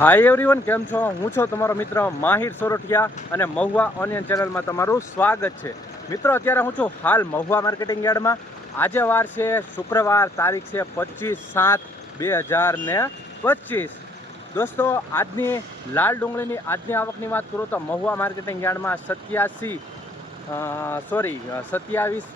Hi everyone કેમ છો? હું છો તમારો મિત્ર માહિર સોરઠિયા અને મહુવા ઓનિયન ચેનલમાં તમારું સ્વાગત છે. મિત્રો, અત્યારે હું છું હાલ મહુવા માર્કેટિંગ યાર્ડમાં. આજે વાર છે, શુક્રવાર, તારીખ છે પચીસ સાત બે હજાર ને પચીસ. દોસ્તો, આજની લાલ ડુંગળીની આજની આવકની વાત કરું તો મહુવા માર્કેટિંગ યાર્ડમાં સત્યાસી સોરી સત્યાવીસ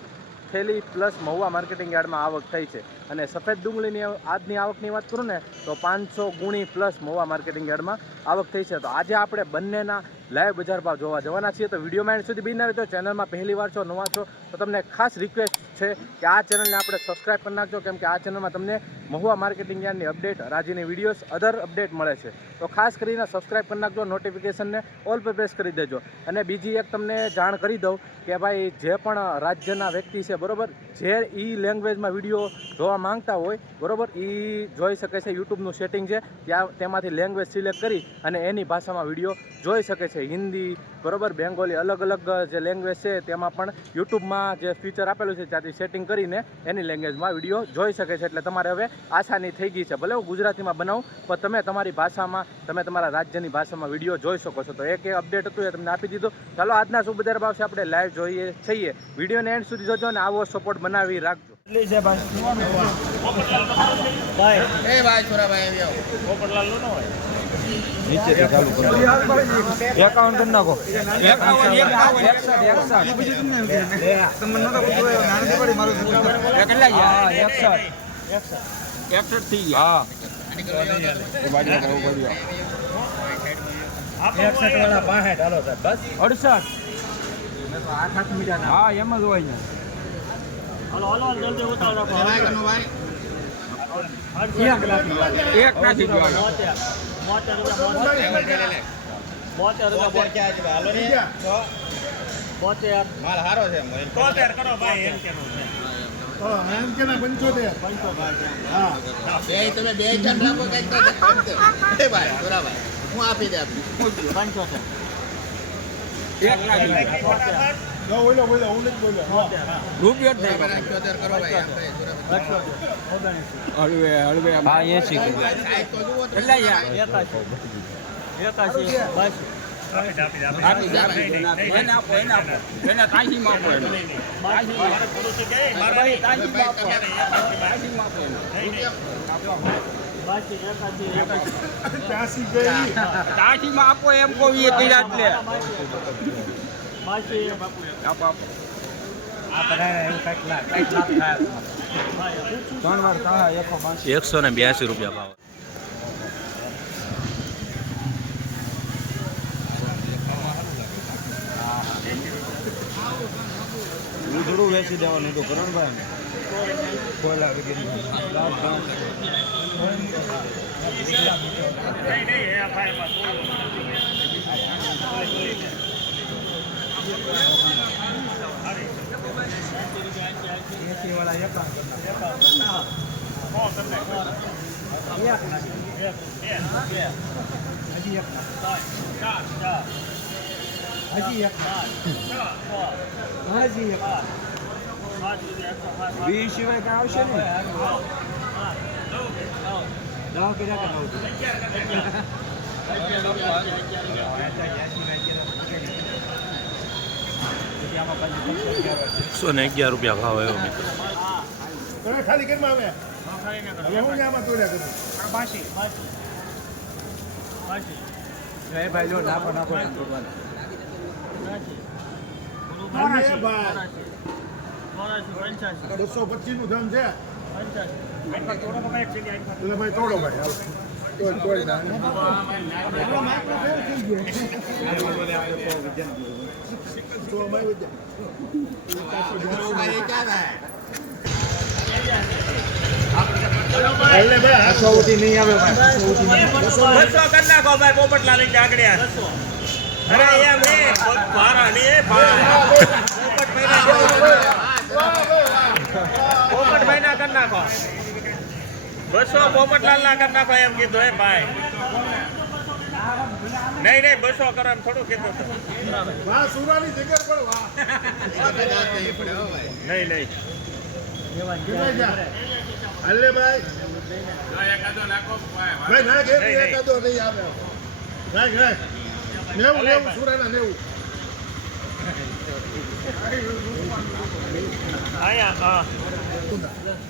થેલી પ્લસ મહુવા માર્કેટિંગ યાર્ડમાં આવક થઈ છે. અને સફેદ ડુંગળીની આજની આવકની વાત કરું ને, તો પાંચસો ગુણી પ્લસ મહુવા માર્કેટિંગ યાર્ડમાં આવક થઈ છે. તો આજે આપણે બંનેના લાઈવ બજાર ભાવ જોવા જવાના છીએ. તો વિડીયોમાં એન્ડ સુધી બિના તો ચેનલમાં પહેલી વાર છો, નવા છો, તો તમને ખાસ રિક્વેસ્ટ છે કે આ ચેનલને આપણે સબસ્ક્રાઈબ કરી નાખજો. કેમ કે આ ચેનલમાં તમને મહુવા માર્કેટિંગ યાર્ડની અપડેટ રાજીની વિડીયોઝ અધર અપડેટ મળે છે. તો ખાસ કરીને સબસ્ક્રાઈબ કરી નાખજો નોટિફિકેશનને ઓલ પર પ્રેસ કરી દેજો. અને બીજી એક તમને જાણ કરી દઉં કે ભાઈ, જે પણ રાજ્યના વ્યક્તિ છે, બરોબર, જે ઈ લેંગ્વેજમાં વીડિયો જોવા માંગતા હોય, બરોબર? એ જોઈ શકે છે યુટ્યુબનું સેટિંગ છે, ત્યાં તેમાંથી લેંગ્વેજ સિલેક્ટ કરી અને એની ભાષામાં વીડિયો જોઈ શકે છે. હિન્દી, બરોબર? બેંગોલી, અલગ અલગ જે લેંગ્વેજ છે, તેમાં પણ યુટ્યુબમાં જે ફીચર આપેલું છે, ત્યાંથી સેટિંગ કરીને એની લેંગ્વેજમાં વીડિયો જોઈ શકે છે. એટલે તમારે હવે આસાની થઈ ગઈ છે. ભલે હું ગુજરાતીમાં બનાવું, પણ તમે તમારી ભાષામાં, તમે તમારા રાજ્યની ભાષામાં વીડિયો જોઈ શકો છો. તો એક એ અપડેટ હતું, એ તમને આપી દીધું. ચાલો, આજના શું બજાર ભાવ આપણે લાઈવ જોઈએ, છીએ. વિડીયોને એન્ડ સુધી જોજો અને આવો સપોર્ટ બનાવી રાખજો. એ ભાઈ છોરાભાઈ આવી આવો. એકાવન કરી નાખો. એકસઠ થઈ ગયા. અડસઠ હા. એમ જ હોય ને ભાઈ કનો ભાઈ એક નાખી દેવાનું માલ હારો છે બે તમે બે જણ રાખો હા એમ જ હોય છોરાભાઈ હું એક નાખી રૂપિયો જ નહીં બરાબર અઠ્યોતેર કરો ભાઈ આમ કઈ છોરાભાઈ હળવે હળવે હા એસી સાહેબ તો ભાઈ યાર આપી દે, આપી. એને આપો આપો એને તાસીમાં આપો. એમ કહું એ પીડા જ એકસો ને બ્યાસી રૂપિયા ભાવ. વેચી દેવાનું હતું કરણભાઈ વીસ સિવાય કાંઈ આવશે ને દસ કર્યા કે નવ એકસો ને અગિયાર રૂપિયા ભાવ આવ્યો મિત્રો. ખાલી કેમ આવે હવે હું આમાં તોડ્યા કરું ભાઈ જો નાખો નાખો એમ કરવાનું. અને ભાઈ બસો પચીસનું ધન છે ભાઈ તોડો ભાઈ હાલો. તોડ, તોડ ના. તો અમારે ઉઠી નહીં આવે ભાઈ. ઉઠી. બસો કરી નાખો ભાઈ કાકડિયા અરે એમ ને ભારા ની એ ભારા. પોપટભાઈ ના કરી નાખો. બસો પોપટલાલ ના કરી નાખો. એમ કીધું એ ભાઈ. નહીં નહીં બસો કરો એમ થોડું કીધું. વાહ સુરાની જગ્યા પર વાહ. નહીં હો નહીં? હાલે ભાઈ. ભાઈ એકાદો નહીં આવે. નેવું નેવું સુરેના નેવું.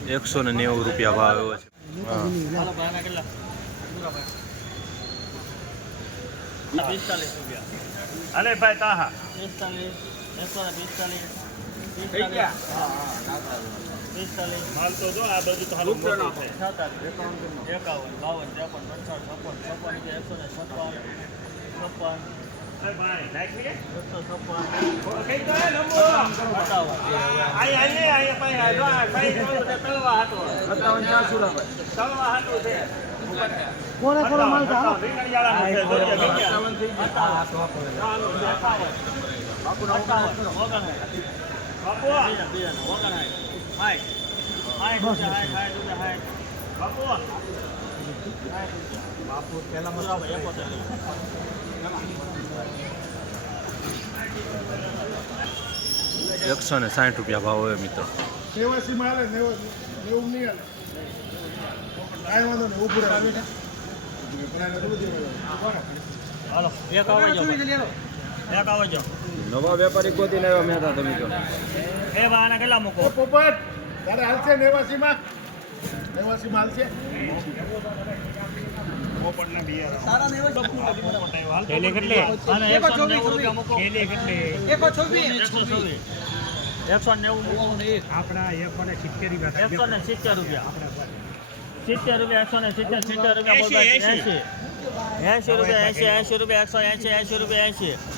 એકસો ને નેવું રૂપિયા ભાવ એવો છે. હા. પિસ્તાલીસ રૂપિયા અલે ભાઈ તાહા. પિસ્તાલીસ એકસો ને પિસ્તાલીસ થઈ ગયા? પિસ્તાલીસ હાલ તો જો આ બધું તો હાલું છાતાલીસ એકાવન બાવન ત્રેપન પંચાવન છપ્પન છપ્પન એકસો ને છપ્પન છપ્પન કોને કોને માલ. બાપુ બાપુ બાપુ પહેલા એકસો ને સાઠ રૂપિયા ભાવ હોય મિત્રો. નેવાસી માં હાલે નેવું નહીં હાલે કાંઈ વાંધો નહીં ઉભું દેવાનું. હાલો એક આવજો. એક આવજો. નવા વેપારી ગોતી આવ્યા મેં હતા તમે તો એ બાના કેટલા મૂકો? પોપટ તારે હાલશે નેવાસી માં નેવાસી માં હાલશે એકસો નેવું રૂપિયા કેટલી? એકસો એકસો આપણા એકોને સિત્તેરી એકસો ને સિત્તેર રૂપિયા. સિત્તેર રૂપિયા એકસો ને સિત્તેર સિત્તેર રૂપિયા એસી એસી રૂપિયા એસી એસી રૂપિયા એકસો એસી એસી રૂપિયા એસી એકસો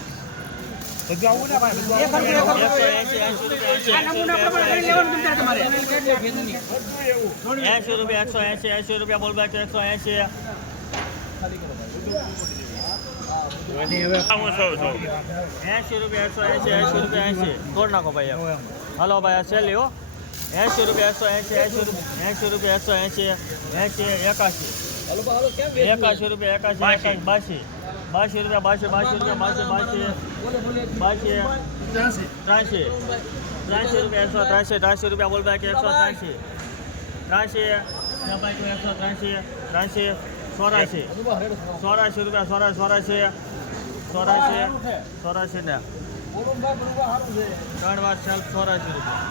એસી રૂપિયા એકસો એસી એસી રૂપિયા બોલ બાકી એકસો એસી એસી રૂપિયા એકસો એસી એસી રૂપિયા એસી તોડ નાખો ભાઈ. હાલો ભાઈ આ સેલી હો એસી રૂપિયા એકસો એસી એસી રૂપિયા એસી રૂપિયા એકસો એસી એસી એકાસી એકાસી રૂપિયા એકાસી એકાશી બાસી બાસી રૂપિયા બાસી બાસી રૂપિયા બાસી બાસી. બાસી. ત્રાસી. ત્રાસી. રૂપિયા એકસો ત્રાસી ત્રાસી રૂપિયા બોલ બાકી એકસો ત્રાસી. ત્રાસી. એકસો ત્રાસી. ત્રાસી. ચોરાશી ચોરાશી રૂપિયા ચોરા ચોરાશી ચોરાશી ચોરાશી ને. ત્રણ વાર સેલ્ફ ચોરાશી રૂપિયા.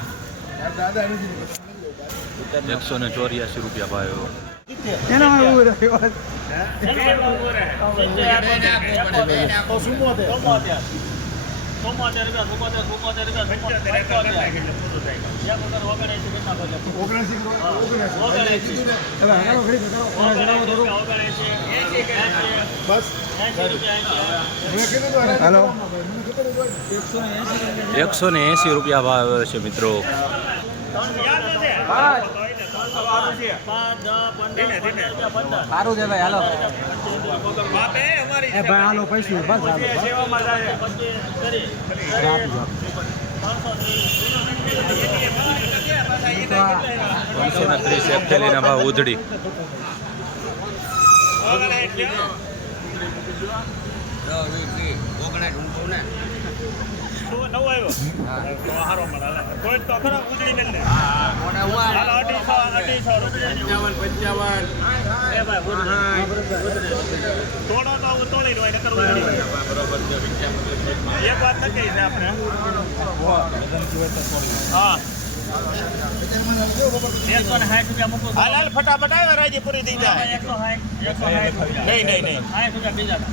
એકસો ને ચોર્યાસી રૂપિયા ભાઈ. એકસો ને એંસી રૂપિયા ભાવ આવ્યો છે મિત્રો. સારું છે ભાઈ હાલો. એ ભાઈ હાલો પૈસા બસ ત્રણસો ને ત્રીસ એક થેલીના ભાવ ઉધડી. નવું આવ્યો તો હારો મળે હાલો. કોઈ તો ખરો ઉજળી ને લે અઢીસો અઢીસો રૂપિયા એ ભાઈ, તોડો તો હું તોડી લો નકર ઉજળી એક વાત નક્કી છે આપણે હા એકસો ને સાઠ રૂપિયા મૂકું હાલ ફટાફટ આવે રાજી પૂરી જાય એકસો સાઠ, એકસો સાઠ. નહીં નહીં નહીં સાઠ રૂપિયા બીજાના.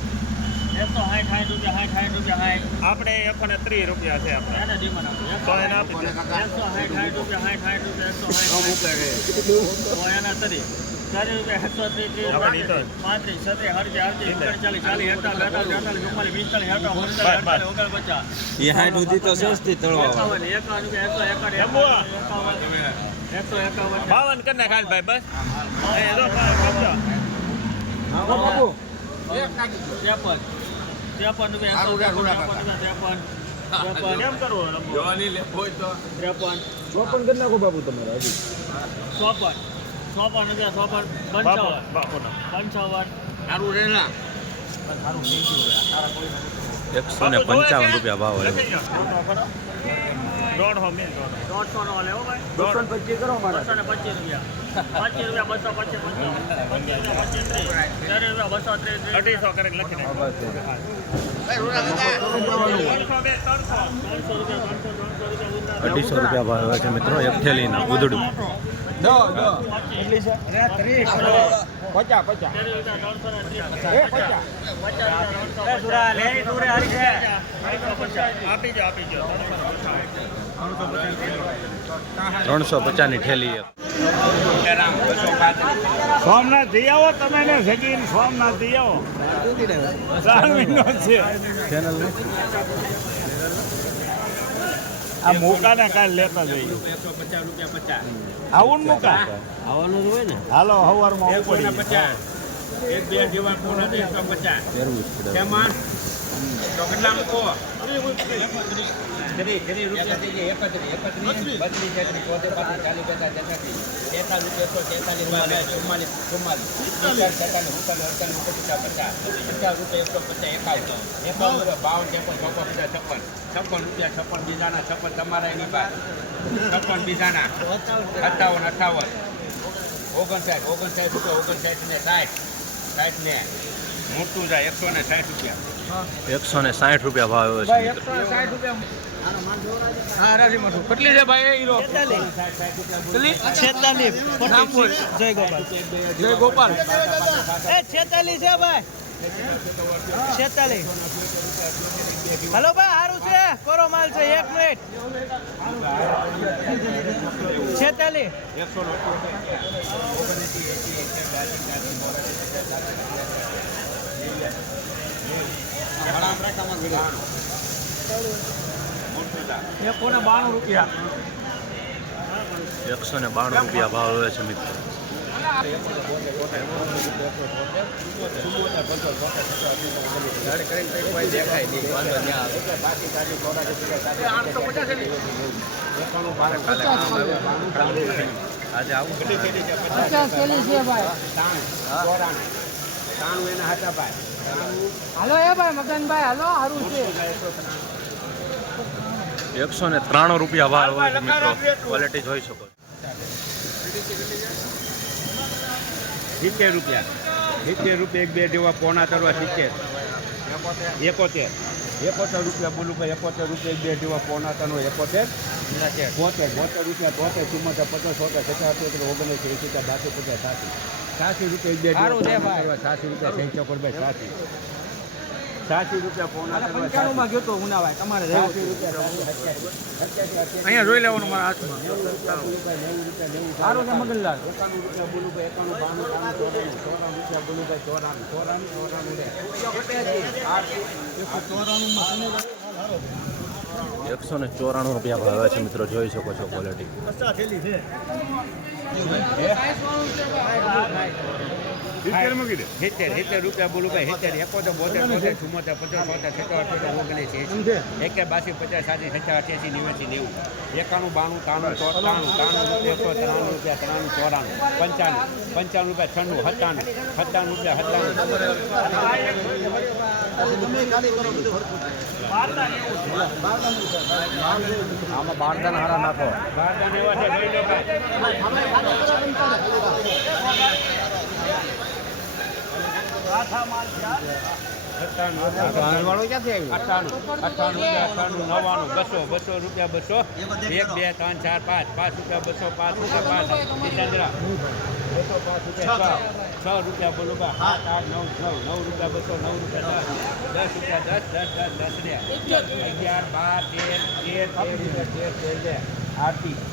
એકસો સાઠ, સાઠ રૂપિયા, સાઠ, સાઠ રૂપિયા, સાઠ. આપણે એકસો ને ત્રીસ રૂપિયા છે આપણે એને તો એને આપી દે એકસો સાઠ, સાઠ રૂપિયા, સાઠ, સાઠ રૂપિયા, એકસો સાઠ. તો એના તરી. ચાલીસ રૂપિયા, એકસો ત્રીસ, ત્રીસ. પાંત્રીસ, છત્રીસ, અડત્રીસ, અડત્રીસ, ઓગણચાલીસ, ચાલીસ, એકતાલીસ, બેતાલીસ, તેતાલીસ, ચુમ્માલીસ, પિસ્તાલીસ, અડતાલીસ, ઓગણચાલીસ, બસ. અડતાલીસ, એ હાઈટ સુધી તો સસ્તી તળવા એકાવન, એકાવન રૂપિયા, એકસો એકાવન, એકાવન, એકસો એકાવન. બાવન કરી નાખ ભાઈ બસ એ કબજો ત્રેપન. ત્રેપન રૂપિયા, ત્રેપન, ત્રેપન. ચોપન કરી નાખો બાબુ તમારે હજી. ચોપન. ચોપન રૂપિયા ચોપન. બાપુ પંચાવન. સારું પંચાવન એકસો ને પંચાવન રૂપિયા ભાવ. દોઢસો નો ભાઈ. ને પચીસ કરો મારા બસો ને પચીસ રૂપિયા. પચીસ રૂપિયા બસો પચીસ પચીસ રૂપિયા પચીસ ત્રીસ ત્રીસ રૂપિયા બસો ત્રીસ ત્રીસ અઢીસો લખી નાખો. અઢીસો રૂપિયા ભાવ આવે છે મિત્રો એક થેલીના ઉધડું પચાસ પચાસ. આપી જો આપી જાઓ ત્રણસો પચાસની થેલી સોમનાથ જઈ આવો તમે ને જગીન સોમનાથ જઈ આવો. છે. આ મૂકાને કાલ લેતા જઈએ. આવું ને મૂકા? આવવાનું હોય ને હાલો હવારમાં ઉપડી એક બે જેવા એકસો પચાસ. તેમાં તો કેટલા મૂકો ત્રીસ ત્રીસ રૂપિયા થઈ જાય એકત્રીસ એકત્રીસ બત્રીસ તેત્રીસ ચોતેર પાંત્રીસ ચાલીસ પચાસ તેતાલીસ તેતાલીસ એકસો તેતાલીસ બાવીસ ચુમ્માલીસ ચુમ્માલીસ. પિસ્તાલીસ? તેતાલીસ ઉનતાલીસ અડતાલીસ ઓગણપચાસ પચાસ પચાસ. રૂપિયા એકસો પચાસ એકાવન એકાવન રૂપિયા બાવન ત્રેપન ચોપન પચાસ છપ્પન. છપ્પન રૂપિયા છપ્પન બીજાના છપ્પન તમારા એની પાસે. છપ્પન બીજાના. અઠાવન અઠાવન. ઓગણસાઠ ઓગણસાઠ રૂપિયા ઓગણસાઠ ને સાઠ. સાઠ ને મોટું જાય એકસો ને સાઠ રૂપિયા. એકસો ને સાઠ રૂપિયા ભાવ આવે છે. કેટલી છે ભાઈ હીરો? છેતાલીસ. જય ગોપાલ. જય ગોપાલ. એ છેતાલીસ છે ભાઈ. છેતાલીસ. હલો ભાઈ સારું છે? કોરો માલ છે એક મિનિટ છેતાલીસ. એકસો ને બાણું રૂપિયા ભાવ આવે છે મિત્રો. આજે આવું પચાસ છે ભાઈ. ત્રાણું એના હતા ભાઈ. હાલો એ ભાઈ મગનભાઈ હાલો સારું છે. એકસો ને ત્રાણું રૂપિયા ભાવ આવે મિત્રો. ક્વોલિટી જોઈ શકો સિત્તેર રૂપિયા. સિત્તેર રૂપિયા એક બે જેવા પોણા તરવા સિત્તેર. એકોતેર. એકોતેર રૂપિયા બોલું ભાઈ એકોતેર રૂપિયા એક બે જેવા પોણા તરવા એકોતેર. બોતેર. બોતેર રૂપિયા બોતેર ચુમ્મોતેર પચાસ સોતેર પચાસ ઓગણીસ એસી બાસી પચાસ સાસી સાસી રૂપિયા બે જેવા સાસી રૂપિયા સેંચો પર ભાઈ સાસી. સાસી રૂપિયા ફોન પંચાણુંમાં ગયો તો ઉનાભાઈ તમારે સાસી રૂપિયા અહીંયા જોઈ લેવાનું મારા હાથમાં. સારું છે મગનલાલ એકાણું રૂપિયા બોલું એકાણું બાણું ત્રાણું ચોરાણું. રૂપિયા ભાઈ ચોરાણું. ચોરાણું એકસો ને ચોરાણું રૂપિયા ભાવે છે મિત્રો જોઈ શકો છો ક્વોલિટી છે સિત્તેર સિત્તેર રૂપિયા બોલું ભાઈ સિત્તેર એકોતેર બોતેર બોતેર ચુમ્મોતેર પચાસ બોતેર સત્તર અઠ્યોતેર ઓગણીસ એસી એકે બાસી પચાસ સાઠી સત્તર અઠ્યાસી નેવ્યાસી નેવું. એકાણું બાણું ત્રાણું ત્રાણું રૂપિયા એકસો ત્રાણું રૂપિયા ત્રાણું ચોરાણું પંચાણું. પંચાણું રૂપિયા છન્નું સત્તાણું. સત્તાણું રૂપિયા સત્તાણું. આમાં બારદાન હારા નાખો. બારદાન એવા છે લઈ લો ભાઈ અઠ્ઠાણું અઠ્ઠાણું અઠ્ઠાણું રૂપિયા અઠ્ઠાણું નવ્વાણું બસો રૂપિયા બસો એક બે ત્રણ ચાર પાંચ પાંચ રૂપિયા બસો પાંચ રૂપિયા પાંચ બસો પાંચ રૂપિયા છ રૂપિયા બોલો સાત આઠ નવ નવ નવ રૂપિયા બસો નવ રૂપિયા દસ દસ રૂપિયા દસ દસ દસ દસ ને અગિયાર બાર તેર તેર તેર રૂપિયા તેર તેર આરતી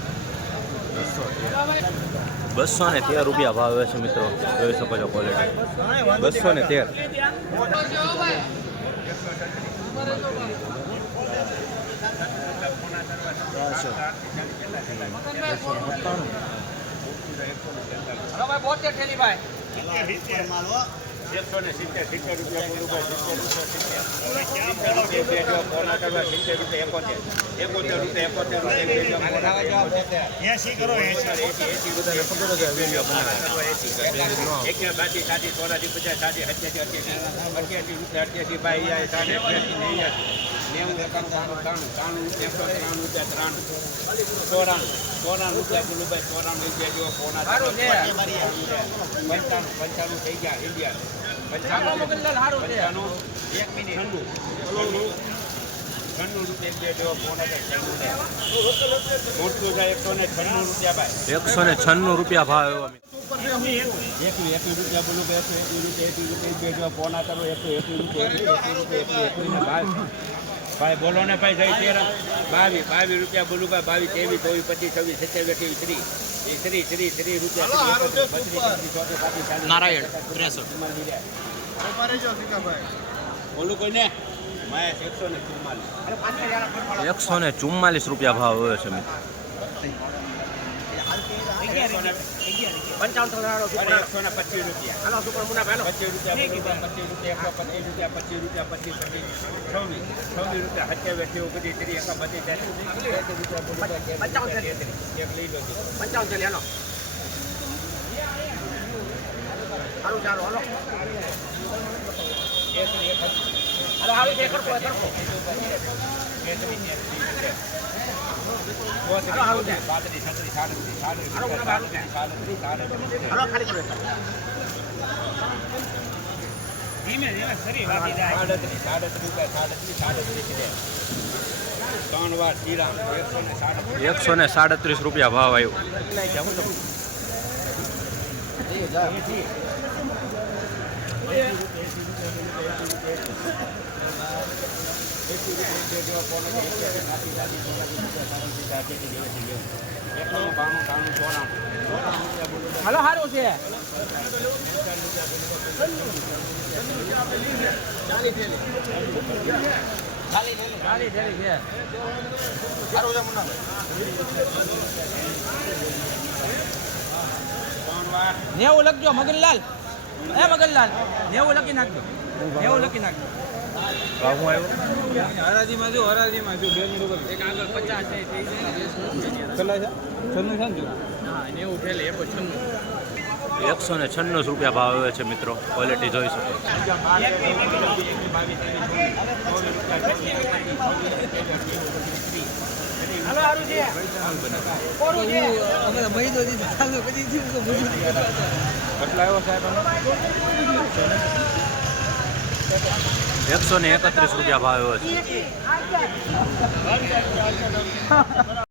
બસો ને તેર રૂપિયા ભાવ આવે છે મિત્રો, જોઈ શકો છો ક્વોલિટી બસો ને તેર. ભાઈ એકસો ને સિત્તેર સિત્તેર રૂપિયા સિત્તેર રૂપિયા સિત્તેર પોણા કરવા સિત્તેર રૂપિયા એકોતેર એકોતેર રૂપિયા એકોતેર રૂપિયા. એસી કરો, એસી એક્યા બાકી સાડી ચોરાસી પચાસ સાડી અઠ્યાસી અઠ્યાસી અઠ્યાસી રૂપિયા અઠ્યાસી બાઈ નેવું એકાણું ત્રાણું ત્રાણું ત્રાણું એકસો ત્રાણું રૂપિયા ત્રાણું. ચોરાણું ચોરાણું રૂપિયા ગુલુભાઈ ચોરાણું રૂપિયા જેવો પોણા પંચાણું પંચાણું થઈ ગયા ઇન્ડિયા પંચાણું પંચાણું એક મિનિટ. ઠંડુ. ઠંડુ રૂપિયા બે જેવો પોણા મોટું એકસો ને ઠંડુ રૂપિયા ભાઈ. એકસો ને છન્નું રૂપિયા ભાવ એવો એકવી એકવી રૂપિયા બોલું કે એકસો એકવી રૂપિયા એકવી રૂપિયા બે જો ફોન કરો એકસો એકવી રૂપિયા એકવી એકવી રૂપિયા એકવી ને ભાઈ બોલો ને ભાઈ જઈ તેર બાવીસ બાવીસ રૂપિયા બોલું ભાઈ બાવીસ ત્રેવીસ ચોવીસ પચીસ છવ્વીસ સત્યાવીસ અઠ્યાવીસ ત્રીસ. એ ત્રીસ ત્રીસ ત્રીસ રૂપિયા નારાયણ, ત્રેસઠ. બોલું કોઈ ને માયા એકસો ને ચુમ્માલીસ. એકસો ને ચુમ્માલીસ રૂપિયા ભાવ હોય છે મિત્રો. અને એકસો ને પચીસ રૂપિયા પચીસ રૂપિયા બોલું ભાઈ, પચીસ રૂપિયા એકસો પચીસ રૂપિયા પચીસ રૂપિયા પચીસ પચીસ છવ્વીસ છવ્વીસ રૂપિયા સત્યાવીસ અઠ્યાવીસ બધી ત્રીસ એકા બધી રૂપિયા તેત્રીસ, એક લઈ લો જી. તેત્રીસ, એકત્રીસ. ચોત્રીસ, પાંત્રીસ, છત્રીસ, સાડત્રીસ, સાડત્રીસ, સાડત્રીસ, સાડત્રીસ, સાડત્રીસ. ધીમે ધીમે શરીર વાગી જાય સાડત્રીસ, સાડત્રીસ સાડત્રીસ એકસો ને સાડત્રીસ રૂપિયા ભાવ આવ્યો એકસો બાણું ત્રાણું ચોરાણું હાલો સારું છે. ખાલી થેલી છે. ત્રણ વાર નેવું લખજો મગનલાલ. એ મગનલાલ? નેવું લખી નાખજો. નેવું લખી નાખજો. આવ્યો? હરાજીમાં જો હરાજીમાં જો બે મિનિટ એક આગળ પચાસ છે છેલ્લા છે? છન્નું છે ને હા નેવું થેલી એક છન્નું. એકસો ને છન્નું રૂપિયા ભાવ આવે છે મિત્રો ક્વોલિટી જોઈ શકો. એકસો ને એકત્રીસ રૂપિયા ભાવ આવ્યો છે.